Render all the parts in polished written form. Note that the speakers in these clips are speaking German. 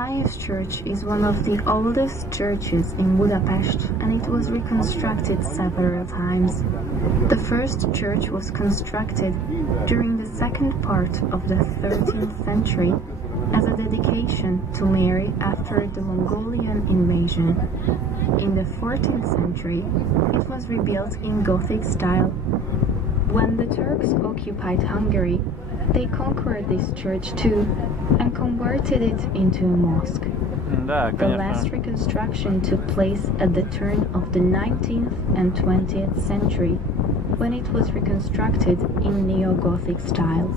Matthias Church is one of the oldest churches in Budapest, and it was reconstructed several times. The first church was constructed during the second part of the 13th century as a dedication to Mary after the Mongolian invasion. In the 14th century, it was rebuilt in Gothic style. When the Turks occupied Hungary, they conquered this church too and converted it into a mosque. The last reconstruction took place at the turn of the 19th and 20th century, when it was reconstructed in Neo-Gothic style.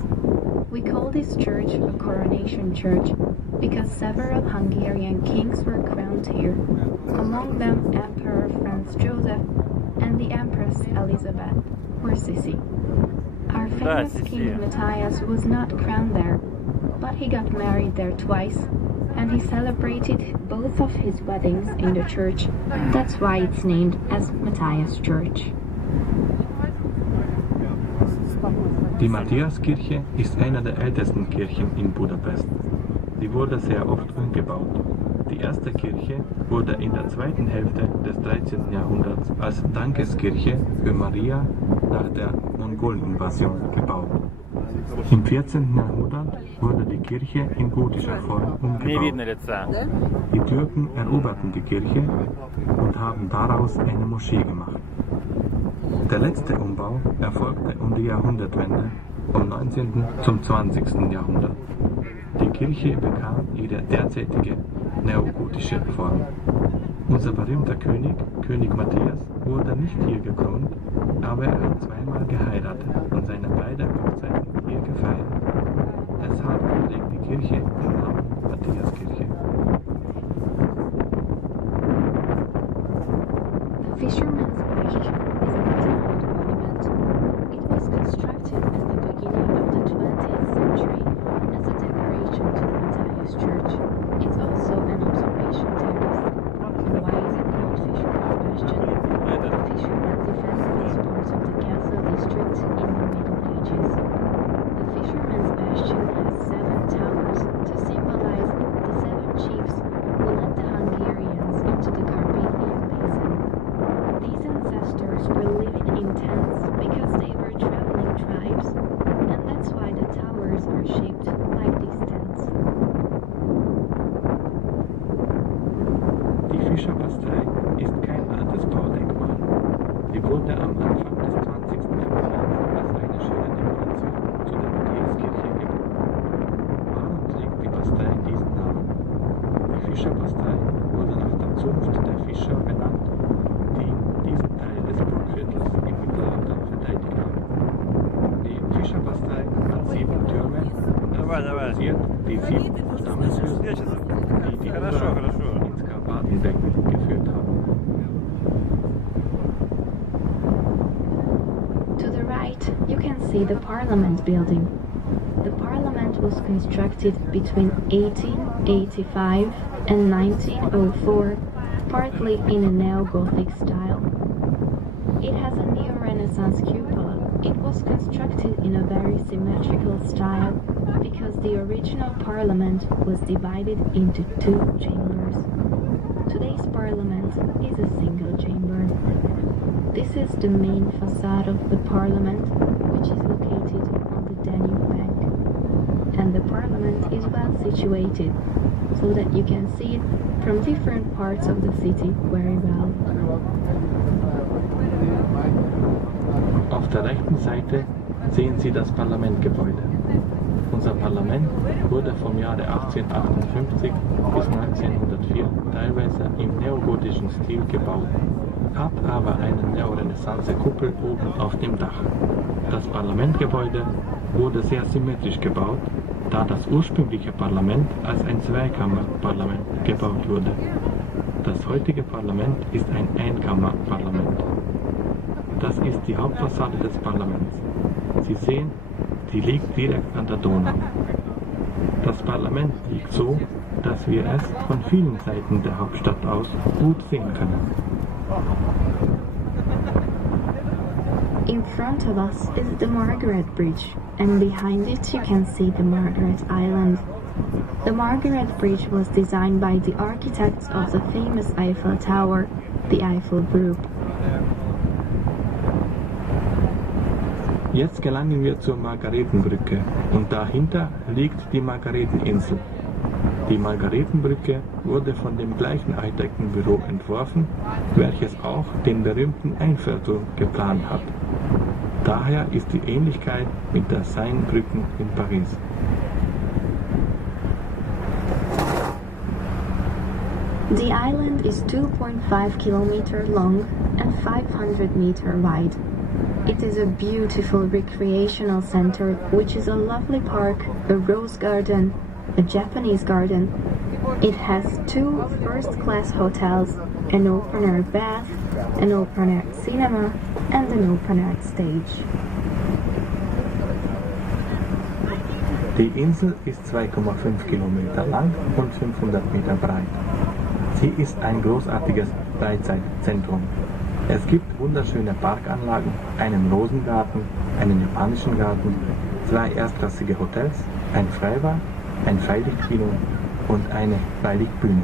We call this church a coronation church because several Hungarian kings were crowned here, among them Emperor Franz Joseph and the Empress Elizabeth, or Sissi. Our famous King Matthias was not crowned there, but he got married there twice, and he celebrated both of his weddings in the church. That's why it's named as Matthias Church. Die Matthiaskirche ist eine der ältesten Kirchen in Budapest. Sie wurde sehr oft umgebaut. Die erste Kirche wurde in der zweiten Hälfte des 13. Jahrhunderts als Dankeskirche für Maria nach der Mongoleninvasion gebaut. Im 14. Jahrhundert wurde die Kirche in gotischer Form umgebaut. Die Türken eroberten die Kirche und haben daraus eine Moschee gemacht. Der letzte Umbau erfolgte um die Jahrhundertwende vom 19. zum 20. Jahrhundert. Die Kirche bekam ihre derzeitige neogotische Form. Unser berühmter König, König Matthias, wurde nicht hier gekrönt, aber er hat zweimal geheiratet und seine beiden Hochzeiten hier gefeiert. Deshalb trägt die Kirche den Namen Matthiaskirche. The Fisherman's Bridge is a monument. It was constructed at the beginning of the 20th century as a decoration to the Matthias Church. It's also an observation terrace. And why is it called Fisherman's Bastion? The fishermen defended this part of the castle district in the Middle Ages. The Fisherman's Bastion has 7 towers to symbolize the 7 chiefs who led the Hungarians into the Carpathian Basin. These ancestors were living in tents because they were traveling tribes, and that's why the towers are shaped like these tents. Die Fischerbastei ist kein altes Baudenkmal. Sie wurde am Anfang des 20. Jahrhunderts als eine schöne Dekoration zu der Matthiaskirche gebaut. Warum trägt die Bastei diesen Namen? Die Fischerbastei wurde nach der Zunft der Fischer benannt, die diesen Teil des Burgviertels im Mittelalter verteidigt haben. Die Fischerbastei hat 7 Türme und symbolisiert die 7 Stammesfürsten, die die Ungarn ins Karpatenbecken geführt haben. To the right, you can see the Parliament building. The Parliament was constructed between 1885 and 1904, partly in a neo-Gothic style. It has a neo-Renaissance cupola. It was constructed in a very symmetrical style because the original Parliament was divided into 2 chambers. Today's Parliament is a single chamber. This is the main facade of the Parliament, which is located on the Danube bank. And the Parliament is well situated, so that you can see it from different parts of the city very well. Auf der rechten Seite sehen Sie das Parlamentgebäude. Unser Parlament wurde vom Jahre 1858 bis 1904 teilweise im neogotischen Stil gebaut, hat aber eine Neorenaissance-Kuppel oben auf dem Dach. Das Parlamentgebäude wurde sehr symmetrisch gebaut, da das ursprüngliche Parlament als ein Zweikammerparlament gebaut wurde. Das heutige Parlament ist ein Einkammerparlament. Das ist die Hauptfassade des Parlaments. Sie sehen, sie liegt direkt an der Donau. Das Parlament liegt so, dass wir es von vielen Seiten der Hauptstadt aus gut sehen können. In front of us is the Margaret Bridge, and behind it you can see the Margaret Island. The Margaret Bridge was designed by the architects of the famous Eiffel Tower, the Eiffel Group. Jetzt gelangen wir zur Margaretenbrücke und dahinter liegt die Margareteninsel. Die Margaretenbrücke wurde von dem gleichen Architektenbüro entworfen, welches auch den berühmten Eiffelturm geplant hat. Daher ist die Ähnlichkeit mit der Seinebrücken in Paris. The island is 2.5 kilometers long and 500 meters wide. It is a beautiful recreational center, which is a lovely park, a rose garden, a Japanese garden. It has 2 first-class hotels, an open-air bath, an open-air cinema, and an open-air stage. Die Insel ist 2,5 Kilometer lang und 500 Meter breit. Sie ist ein großartiges Freizeitzentrum. Es gibt wunderschöne Parkanlagen, einen Rosengarten, einen japanischen Garten, 2 erstklassige Hotels, ein Freibad, ein Freilichtkino und eine Freilichtbühne.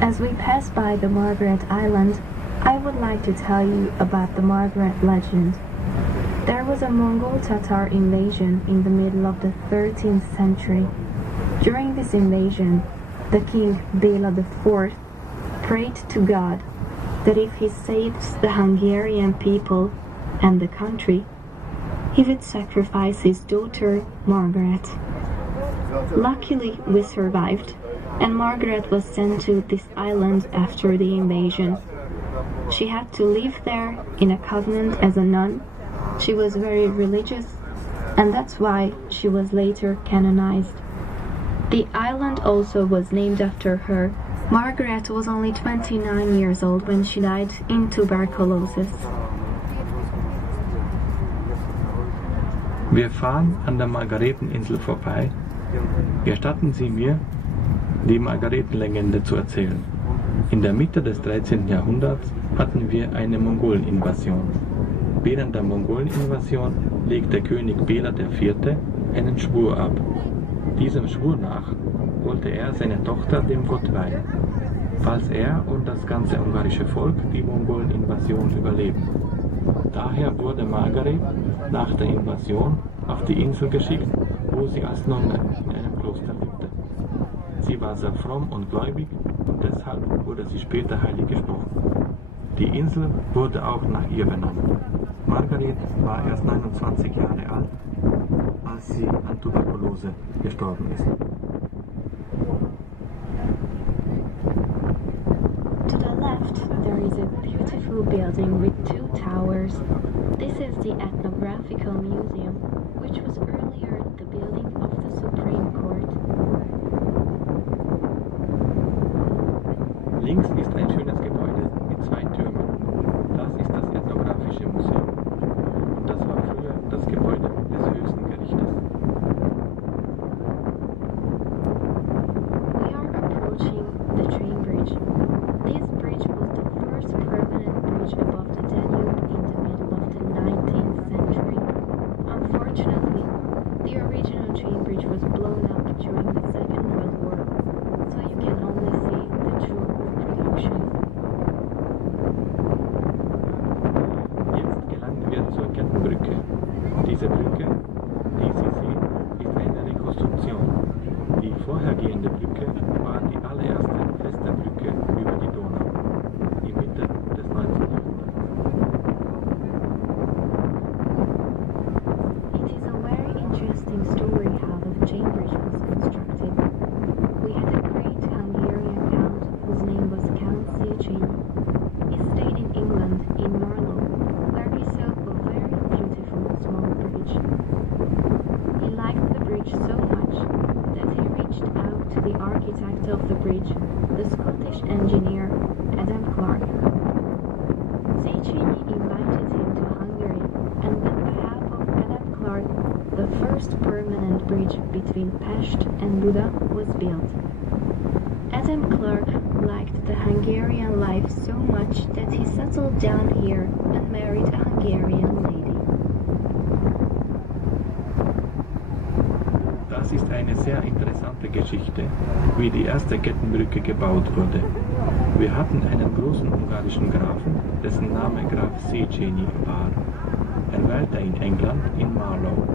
As we pass by the Margaret Island, I would like to tell you about the Margaret legend. There was a Mongol Tatar invasion in the middle of the 13th century. During this invasion, the king Bela IV prayed to God that if he saves the Hungarian people and the country, he would sacrifice his daughter Margaret. Luckily, we survived, and Margaret was sent to this island after the invasion. She had to live there in a convent as a nun. She was very religious, and that's why she was later canonized. The island also was named after her. Margaret was only 29 years old when she died in tuberculosis. Wir fahren an der Margareteninsel vorbei. Gestatten Sie mir, die Margaretenlegende zu erzählen. In der Mitte des 13. Jahrhunderts hatten wir eine Mongoleninvasion. Während der Mongoleninvasion legte König Bela IV. Einen Schwur ab. Diesem Schwur nach wollte er seine Tochter dem Gott weihen, falls er und das ganze ungarische Volk die Mongoleninvasion überleben. Daher wurde Margaret nach der Invasion auf die Insel geschickt, wo sie als Nonne in einem Kloster lebte. Sie war sehr fromm und gläubig und deshalb wurde sie später heilig gesprochen. Die Insel wurde auch nach ihr benannt. Margaret war erst 29 Jahre alt, als sie an Tuberkulose gestorben ist. To the left, there is a beautiful building with 2 towers. This is the Ethnographical Museum, which was earlier the building of the Supreme Court. Links ist ein schönes Gebäude mit 2 Türmen. Das ist das Ethnographische Museum. Und das war früher das Gebäude des höchsten Gerichtes. We are approaching the train bridge. This bridge was the first permanent bridge above the Danube in the middle of the 19th century. Unfortunately, the original train bridge was blown up during the Second World War, so you can only see the true reproduction. Jetzt gelangen wir zur Kettenbrücke. Diese Brücke, die Sie sehen, ist eine Rekonstruktion. Die vorhergehende Brücke war die allererste feste Brücke über die Donau, die Mitte des 19. Jahrhunderts. It is a very interesting story how the chain bridge was constructed. We had a great Hungarian count whose name was Count Széchenyi. He stayed in England, in Marlow, where he saw a very beautiful small bridge. He liked the bridge so much that he reached out to the architect of the bridge, the Scottish engineer Adam Clark. Széchenyi invited him to Hungary, and with the help of Adam Clark, the first permanent bridge between Pest and Buda was built. Adam Clark liked the Hungarian life so much that he settled down here and married a Hungarian lady. Es ist eine sehr interessante Geschichte, wie die erste Kettenbrücke gebaut wurde. Wir hatten einen großen ungarischen Grafen, dessen Name Graf Széchenyi war. Er weilte in England, in Marlow.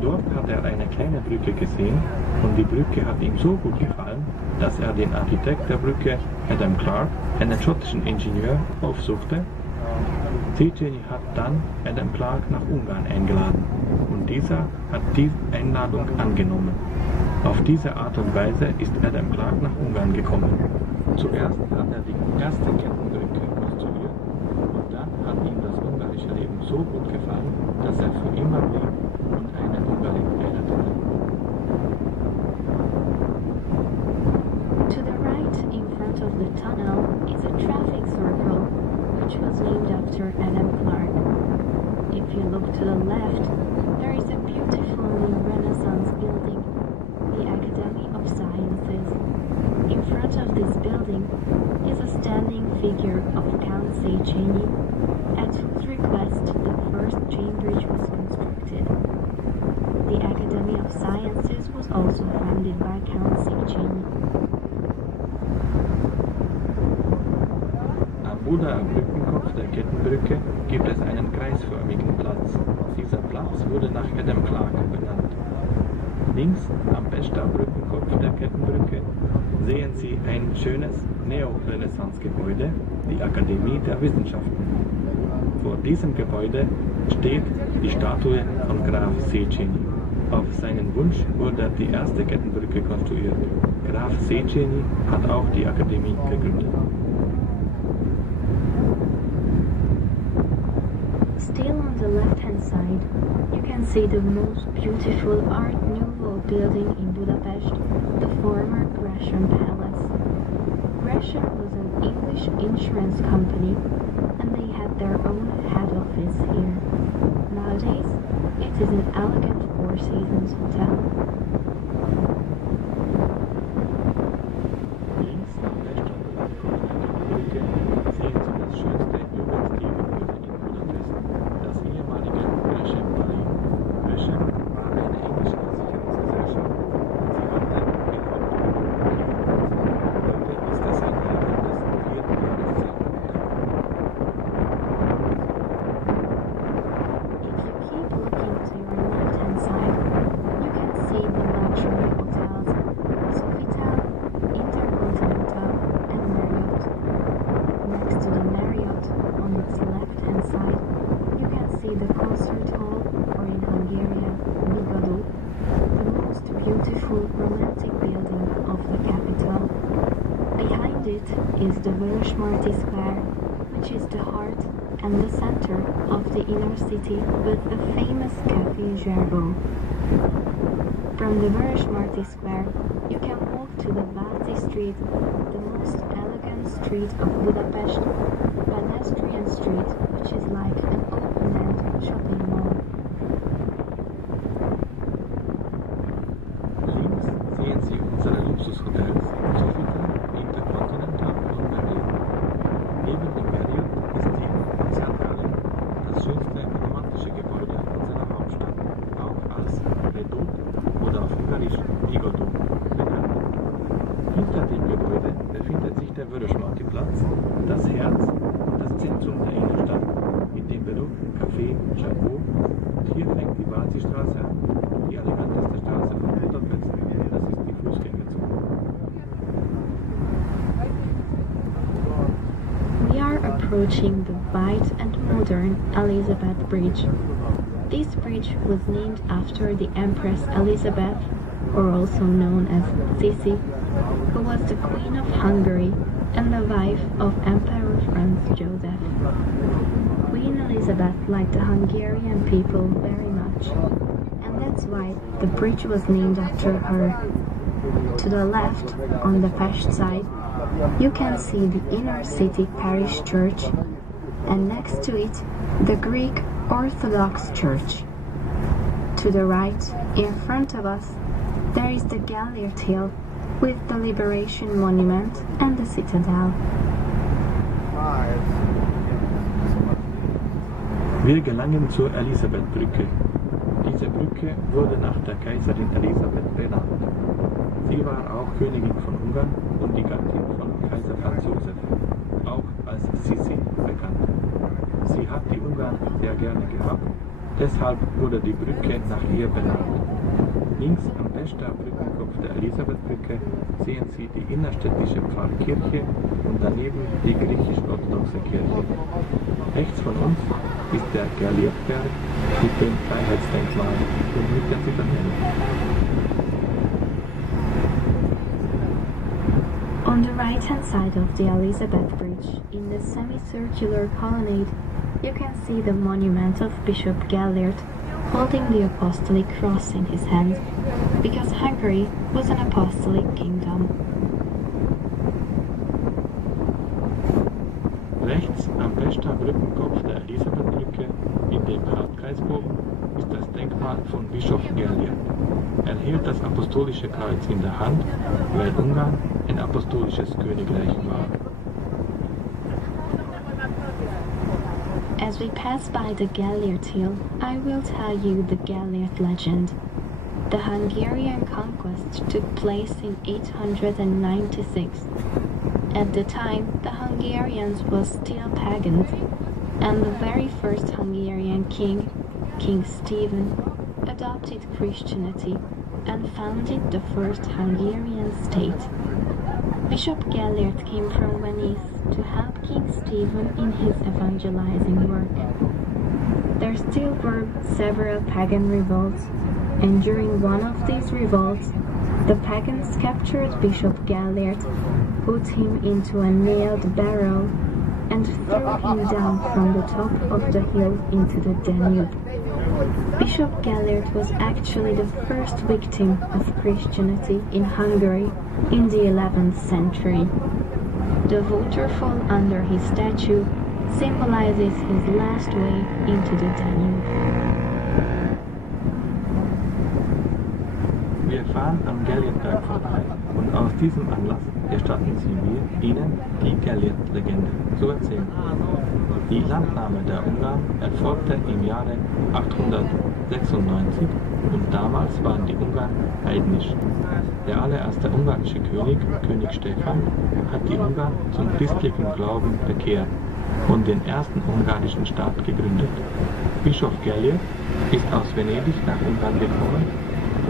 Dort hat er eine kleine Brücke gesehen und die Brücke hat ihm so gut gefallen, dass er den Architekt der Brücke, Adam Clark, einen schottischen Ingenieur, aufsuchte. Széchenyi hat dann Adam Clark nach Ungarn eingeladen und dieser hat die Einladung angenommen. Auf diese Art und Weise ist Adam Clark nach Ungarn gekommen. Zuerst hat er die erste Kettenbrücke konstruiert und dann hat ihm das ungarische Leben so gut gefallen, dass er für immer blieb und eine Ungarin heiratete. To the right, in front of the tunnel, is a traffic circle, which was named after Adam Clark. If you look to the left, there is a beautiful new Renaissance building, the Academy of Sciences. In front of this building is a standing figure of Count Széchenyi, at whose request the first chain bridge was constructed. The Academy of Sciences was also founded by Count Széchenyi. Am Budaer Brückenkopf der Kettenbrücke gibt es einen kreisförmigen Platz. Dieser Platz wurde nach Adam Clark benannt. Links am Pester Brückenkopf der Kettenbrücke sehen Sie ein schönes Neo-Renaissance-Gebäude, die Akademie der Wissenschaften. Vor diesem Gebäude steht die Statue von Graf Széchenyi. Auf seinen Wunsch wurde die erste Kettenbrücke konstruiert. Graf Széchenyi hat auch die Akademie gegründet. Still on the left-hand side, you can see the most beautiful Art Nouveau building in Budapest, the former Gresham Palace. Gresham was an English insurance company, and they had their own head office here. Nowadays, it is an elegant Four Seasons hotel. Links am Weststadtbalkon der Kettenbrücke sehen Sie das schönste Jugendstilgebäude in Budapest, das ehemalige Gresham Palais. Gresham war eine englische Versicherungsgesellschaft. Sie hatte in Heute ist es ein elegantes vierten Jahreszeit. If you keep looking to your left-hand side, you can see the luxury hotels, Sofitel, Intercontinental, and Marriott. Next to the Marriott, on its left-hand side, you can see the concert hall, or in Hungarian, Vigadó, the most beautiful romantic building of the capital. Behind it is the Vörösmarty Square, which is the heart and the center of the inner city with the famous Café Gerbeaud. From the Vörösmarty Square, you can walk to the Váci Street, the most elegant street of Budapest, pedestrian street, which is like an open-end shopping mall. Links sehen Sie unsere Luxushotels Sofitel, Intercontinental und Marriott. Neben dem Marriott ist die Konzerthalle, das schönste romantische Gebäude unserer Hauptstadt, auch als Redout oder auf Ungarisch Vigadó bekannt. Hinter dem Gebäude befindet sich der Vörösmarty-Platz, das Herz und das Zentrum der Innenstadt, mit dem berühmten Café Gerbeaud, und hier fängt die Váci-Straße an, die eleganteste Straße von Budapest, das ist die Fußgängerzone. We are approaching the wide and modern Elizabeth Bridge. This bridge was named after the Empress Elizabeth, or also known as Sisi, who was the Queen of Hungary and the wife of Emperor Franz Joseph. Queen Elizabeth liked the Hungarian people very much, and that's why the bridge was named after her. To the left, on the Pest side, you can see the inner city parish church, and next to it, the Greek Orthodox Church. To the right, in front of us, there is the Gellért Hill with the Liberation Monument and the Citadel. Wir gelangen zur Elisabethbrücke. Diese Diese Brücke wurde nach der Kaiserin Elisabeth benannt. Sie war auch Königin von Ungarn und die Gattin von Kaiser Franz Josef, auch als Sisi bekannt. Sie hat die Ungarn sehr gerne gehabt, deshalb wurde die Brücke nach ihr benannt. Links am Pester Brückenkopf der Elisabethbrücke sehen Sie die innerstädtische Pfarrkirche und daneben die griechisch-orthodoxe Kirche. Rechts von uns ist der Gerlierberg mit dem Freiheitsdenkmal und mit der Zitadelle. On the right-hand side of the Elizabeth Bridge, in the semicircular colonnade, you can see the monument of Bishop Gellert holding the apostolic cross in his hand, because Hungary was an apostolic kingdom. Rechts am Pester Brückenkopf der Elisabethbrücke in dem Radkreisbogen ist das Denkmal von Bischof Gellert. Er hielt das apostolische Kreuz in der Hand, weil Ungarn ein apostolisches Königreich war. As we pass by the Gellert Hill, I will tell you the Gellert legend. The Hungarian conquest took place in 896. At the time, the Hungarians were still pagans, and the very first Hungarian king, King Stephen, adopted Christianity and founded the first Hungarian state. Bishop Gellert came from Venice to help King Stephen in his evangelizing work. There still were several pagan revolts, and during one of these revolts, the pagans captured Bishop Gellert, put him into a nailed barrel, and threw him down from the top of the hill into the Danube. Bishop Gellert was actually the first victim of Christianity in Hungary in the 11th century. The waterfall under his statue symbolizes his last way into the Danube. Wir fahren am Gerlierberg vorbei und aus diesem Anlass gestatten Sie mir, Ihnen die Gerliert-Legende zu erzählen. Die Landnahme der Ungarn erfolgte im Jahre 896 und damals waren die Ungarn heidnisch. Der allererste ungarische König, König Stephan, hat die Ungarn zum christlichen Glauben bekehrt und den ersten ungarischen Staat gegründet. Bischof Gellert ist aus Venedig nach Ungarn gekommen,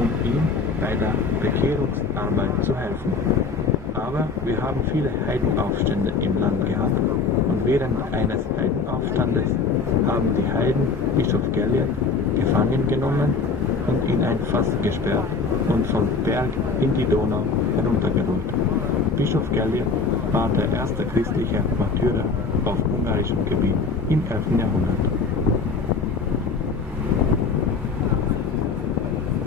um ihm bei der Bekehrungsarbeit zu helfen. Aber wir haben viele Heidenaufstände im Land gehabt und während eines Heidenaufstandes haben die Heiden Bischof Gellert gefangen genommen und in ein Fass gesperrt und vom Berg in die Donau heruntergeholt. Bischof Gellert war der erste christliche Märtyrer auf ungarischem Gebiet im 11. Jahrhundert.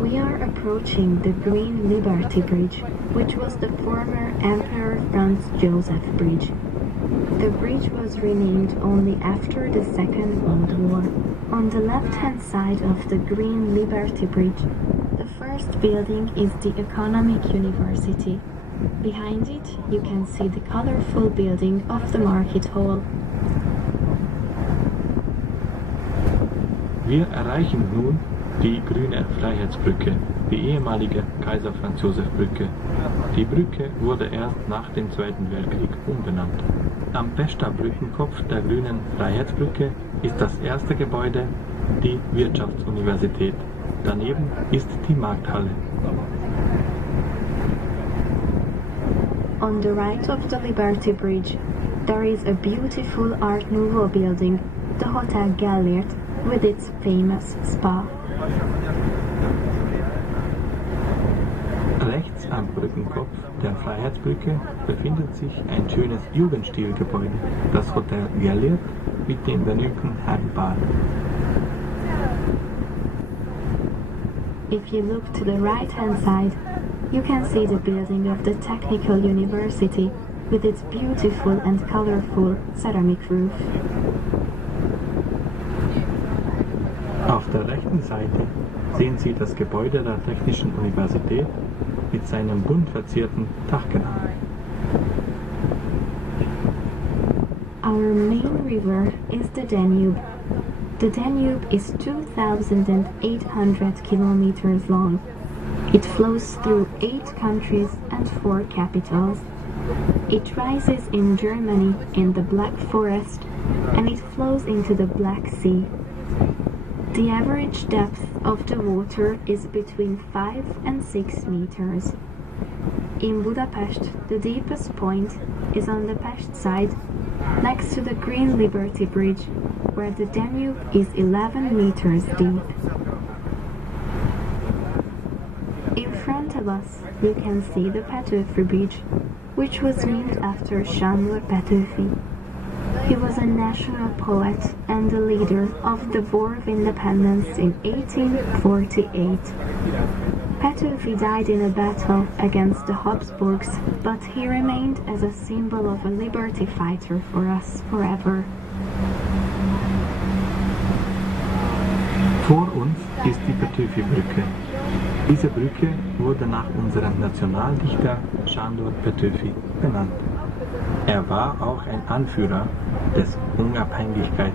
We are approaching the Green Liberty Bridge, which was the former Emperor Franz Joseph Bridge. The bridge was renamed only after the Second World War. On the left-hand side of the Green Liberty Bridge, the first building is the Economic University. Behind it, you can see the colorful building of the Market Hall. Wir erreichen nun die grüne Freiheitsbrücke, die ehemalige Kaiser Franz Josef Brücke. Die Brücke wurde erst nach dem Zweiten Weltkrieg umbenannt. Am Pester Brückenkopf der grünen Freiheitsbrücke ist das erste Gebäude die Wirtschaftsuniversität. Daneben ist die Markthalle. On the right of the Liberty Bridge, there is a beautiful Art Nouveau building, the Hotel Gellert, with its famous spa. Rechts am Brückenkopf der Freiheitsbrücke befindet sich ein schönes Jugendstilgebäude, das Hotel Gellert mit dem berühmten Herrenbad. If you look to the right-hand side, you can see the building of the Technical University with its beautiful and colorful ceramic roof. Auf der rechten Seite sehen Sie das Gebäude der Technischen Universität mit seinem bunt verzierten Dachgeländer. Our main river is the Danube. The Danube is 2,800 kilometers long. It flows through 8 countries and 4 capitals. It rises in Germany in the Black Forest and it flows into the Black Sea. The average depth of the water is between 5 and 6 meters. In Budapest, the deepest point is on the Pest side, next to the Green Liberty Bridge, where the Danube is 11 meters deep. In front of us, you can see the Petőfi Bridge, which was named after Sándor Petőfi. He was a national poet and the leader of the War of Independence in 1848. Petőfi died in a battle against the Habsburgs, but he remained as a symbol of a liberty fighter for us forever. Vor uns ist die Petőfi-Brücke. Diese Brücke wurde nach unserem Nationaldichter Sándor Petőfi benannt. Er war auch ein Anführer des Unabhängigkeits